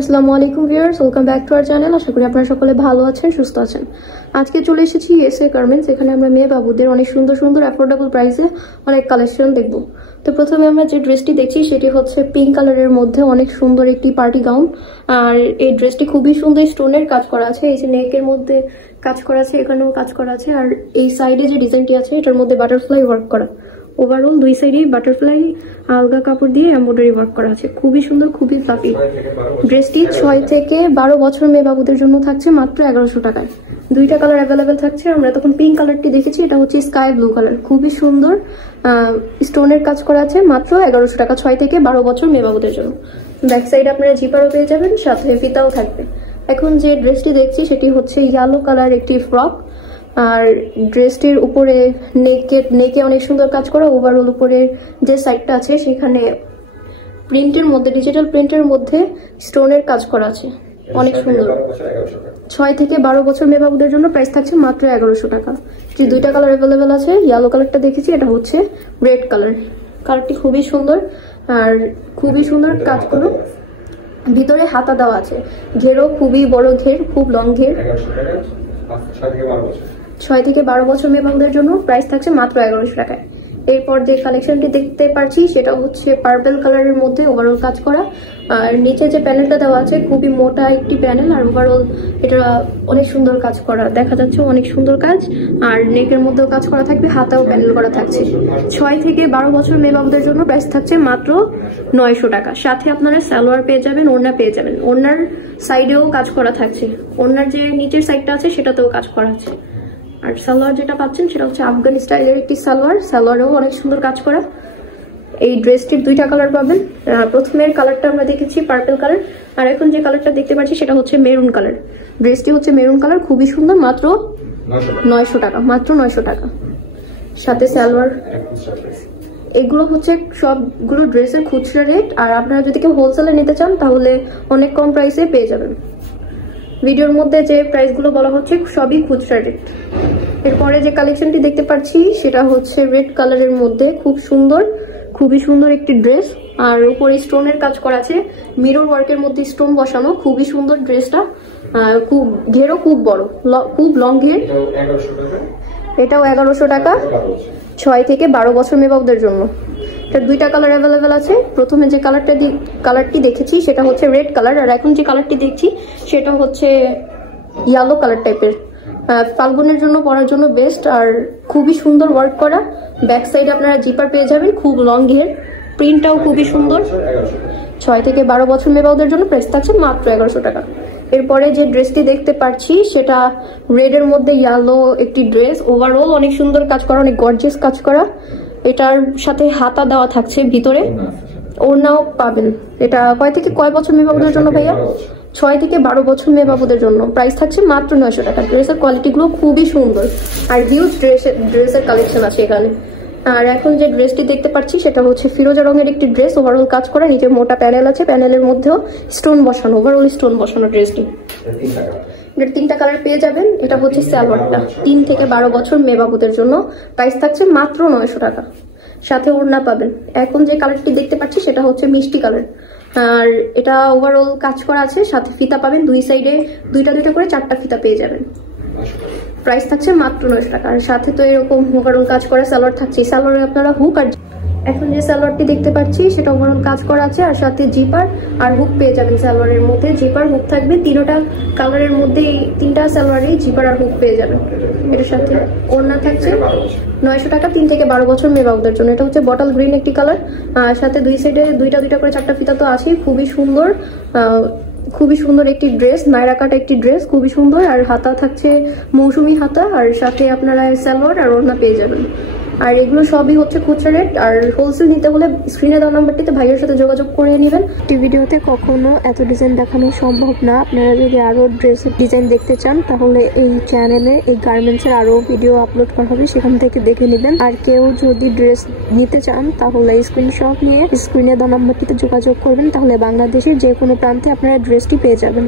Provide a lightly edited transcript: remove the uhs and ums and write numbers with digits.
আসসালামু আলাইকুম viewers, welcome back to our channel. আশা করি আপনারা সকলে ভালো আছেন, সুস্থ আছেন। আজকে চলে এসেছি এসএ গার্মেন্টস। এখানে আমরা মেয়ে বাবুদের অনেক সুন্দর সুন্দর অ্যাফোর্ডেবল প্রাইসে অনেক কালেকশন দেখব। তো প্রথমে আমরা যে ড্রেসটি দেখছি সেটি হচ্ছে পিঙ্ক কালারের মধ্যে অনেক সুন্দর একটি পার্টি গাউন। আর এই ড্রেসটি খুবই সুন্দর স্টোনের কাজ করা আছে। এই যে নেকের মধ্যে কাজ করা আছে, এখানেও কাজ করা আছে। আর এই সাইডে যে ডিজাইনটি আছে এটার মধ্যে বাটারফ্লাই ওয়ার্ক করা। ওভারঅল দুই সাইডেই বাটারফ্লাই আলগা কাপড় দিয়ে এমব্রয়ডারি ওয়ার্ক করা আছে। খুবই সুন্দর, খুবই ফ্লাফি। ড্রেসটি 6 থেকে 12 বছর মেয়ে বাবুদের জন্য থাকছে মাত্র 1100 টাকায়। দুইটা কালার অ্যাভেলেবেল থাকছে। আমরা তখন পিঙ্ক কালারটি দেখেছি, এটা হচ্ছে স্কাই ব্লু কালার। খুবই সুন্দর স্টোনের কাজ করা আছে, মাত্র 1100 টাকা 6 থেকে 12 বছর মেয়ে বাবুদের জন্য। ব্যাক সাইড আপনারা জিপারও পেয়ে যাবেন, সাথে ফিতাও থাকবে। এখন যে ড্রেসটি দেখছি সেটি হচ্ছে ইয়েলো কালার একটি ফ্রক। আর ড্রেসটির উপরে নেকে অনেক সুন্দর কাজ করা। ওভারঅল উপরে যে সাইডটা আছে সেখানে প্রিন্টের মধ্যে, ডিজিটাল প্রিন্টের মধ্যে স্টোনের কাজ করা আছে, অনেক সুন্দর। 6 থেকে 12 বছর মেয়ে বাবুদের জন্য প্রাইস থাকছে মাত্র 1100 টাকা। যে দুইটা কালার অ্যাভেলেবেল আছে, ইয়েলো কালারটা দেখেছি, এটা হচ্ছে রেড কালার। কালারটি খুবই সুন্দর আর খুবই সুন্দর কাজগুলো। ভিতরে হাতা দেওয়া আছে, ঘেরও খুবই বড় ঘের, খুব লং ঘের। 6 থেকে 12 বছর মেয়ে বাবুদের জন্য প্রাইস থাকছে মাত্র 1100 টাকায়। এরপর যে কালেকশনটি দেখতে পাচ্ছি সেটা হচ্ছে পার্পল কালারের মধ্যে ওভারঅল কাজ করা। আর নিচে যে প্যানেলটা দেওয়া আছে খুবই মোটা একটি প্যানেল, আর ওভারঅল এটা অনেক সুন্দর কাজ করা দেখা যাচ্ছে, অনেক সুন্দর কাজ। আর নেকের মধ্যেও কাজ করা থাকবে, হাতাও প্যানেল করা থাকছে। 6 থেকে 12 বছর মেয়ে বাবুদের জন্য প্রাইস থাকছে মাত্র 900 টাকা। সাথে আপনারা সালোয়ার পেয়ে যাবেন, ওড়না পেয়ে যাবেন। ওড়নার সাইডেও কাজ করা থাকছে, ওড়নার যে নিচের সাইডটা আছে সেটাতেও কাজ করা আছে। আর সালোয়ার যেটা পাচ্ছেন সেটা হচ্ছে আফগান স্টাইলের একটি সালোয়ার। সালোয়ারেও অনেক সুন্দর কাজ করা। এই ড্রেসটির দুইটা কালার পাবেন। প্রথমের কালারটা আমরা দেখেছি পার্পল কালার, আর এখন যে কালারটা দেখতে পাচ্ছি সেটা হচ্ছে মেরুন কালার। ড্রেসটি হচ্ছে মেরুন কালার, খুবই সুন্দর, মাত্র 900 টাকা, মাত্র 900 টাকা। সাথে সালোয়ার। এগুলো হচ্ছে সবগুলো ড্রেসের খুচরা রেট। আর আপনারা যদি কেউ হোলসেলে নিতে চান তাহলে অনেক কম প্রাইসে পেয়ে যাবেন। ভিডিওর মধ্যে যে প্রাইসগুলো বলা হচ্ছে সবই খুচরা রেট। এরপরে যে কালেকশনটি দেখতে পাচ্ছি সেটা হচ্ছে রেড কালারের মধ্যে খুব সুন্দর, খুবই সুন্দর একটি ড্রেস। আর উপরে স্টোনের কাজ করা আছে, মিরর ওয়ার্কের মধ্যে স্টোন বসানো। খুবই সুন্দর ড্রেসটা, খুব ঘেরও খুব বড়, খুব লং ঘের। এটাও 1100 টাকা 6 থেকে 12 বছর মেয়ে বাবুদের জন্য। এটার দুইটা কালার অ্যাভেলেবেল আছে। প্রথমে যে কালারটি দেখেছি সেটা হচ্ছে রেড কালার, আর এখন যে কালারটি দেখছি সেটা হচ্ছে ইয়েলো কালার টাইপের। ফাল্গুনের জন্য পরার জন্য বেস্ট। আর খুবই সুন্দর ওয়ার্ক করা। ব্যাক সাইড আপনারা জিপার পেয়ে যাবেন, খুব লং ঘের। প্রিন্টটাও খুবই সুন্দর। 6 থেকে 12 বছর মেয়ে বাবুদের জন্য প্রাইস থাকছে মাত্র 1100 টাকা। এরপরে যে ড্রেসটি দেখতে পাচ্ছি সেটা রেডের মধ্যে ইয়েলো একটি ড্রেস। ওভারঅল অনেক সুন্দর কাজ করা, অনেক গর্জিয়াস কাজ করা। এটার সাথে হাতা দেওয়া থাকছে ভিতরে, ওড়নাও পাবেন। এটা কয় থেকে কয় বছর মেয়ে বাবুদের জন্য ভাইয়া? 6 থেকে 12 বছর মেয়ে বাবুদের জন্য প্রাইস থাকছে মাত্র 900 টাকা। ড্রেসের কোয়ালিটিগুলো খুবই সুন্দর আর হিউজ ড্রেসের কালেকশন আছে এখানে। আর এখন যে ড্রেসটি দেখতে পাচ্ছি সেটা হচ্ছে ফিরোজা রঙের একটি ড্রেস। ওভারঅল কাজ করা, নিচে মোটা প্যানেল আছে, প্যানেলের মধ্যেও স্টোন বসানো, ওভারঅল স্টোন বসানো ড্রেসটি। এটার 3টা কালার পেয়ে যাবেন। এটা হচ্ছে সালোয়ারটা। 3 থেকে 12 বছর মেয়ে বাবুদের জন্য প্রাইস থাকছে মাত্র 900 টাকা। সাথে ওড়না পাবেন। এখন যে কালারটি দেখতে পাচ্ছি সেটা হচ্ছে মিষ্টি কালার। আর এটা ওভারঅল কাজ করা আছে, সাথে ফিতা পাবেন। দুই সাইডে দুইটা করে 4টা ফিতা পেয়ে যাবেন। প্রাইস থাকছে মাত্র 900 টাকা। আর সাথে তো এরকম ওভারঅল কাজ করা সালোয়ার থাকছে। সালোয়ারে আপনারা হুক, আর এখন যে সালোয়ারটি দেখতে পাচ্ছি সেটা ওভারঅল কাজ করা আছে, আর সাথে জিপার আর হুক পেয়ে যাবেন। সালোয়ারের মধ্যে জিপার হুক থাকবে। 3টা কালারের মধ্যে 3টা সালোয়ারে জিপার আর হুক পেয়ে যাবেন। এটার সাথে ওড়না থাকছে 900 টাকা 3 থেকে 12 বছর মেয়ে বাবুদের জন্য। এটা হচ্ছে বটল গ্রিন একটি কালার। সাথে দুই সাইডে দুইটা করে 4টা ফিতা তো আছে। খুবই সুন্দর, খুবই সুন্দর একটি ড্রেস, নায়রা কাট একটি ড্রেস, খুবই সুন্দর। আর হাতা থাকছে মৌসুমি হাতা, আর সাথে আপনারা সালোয়ার আর ওড়না পেয়ে যাবেন। আর এগুলো সবই হচ্ছে খুচরা রেট। আর হোলসেল নিতে হলে স্ক্রিনে দেওয়া নাম্বারটিতে ভাইয়ের সাথে যোগাযোগ করে নেবেন। একটি ভিডিওতে কখনো এত ডিজাইন দেখানো সম্ভব না। আপনারা যদি আরো ড্রেসের ডিজাইন দেখতে চান তাহলে এই চ্যানেলে এই গার্মেন্টসের আরো ভিডিও আপলোড করা হবে, সেখান থেকে দেখে নেবেন। আর কেউ যদি ড্রেস নিতে চান তাহলে স্ক্রিনশট নিয়ে স্ক্রিনে দেওয়া নাম্বারটিতে যোগাযোগ করবেন, তাহলে বাংলাদেশের যে কোনো প্রান্তে আপনারা ড্রেসটি পেয়ে যাবেন।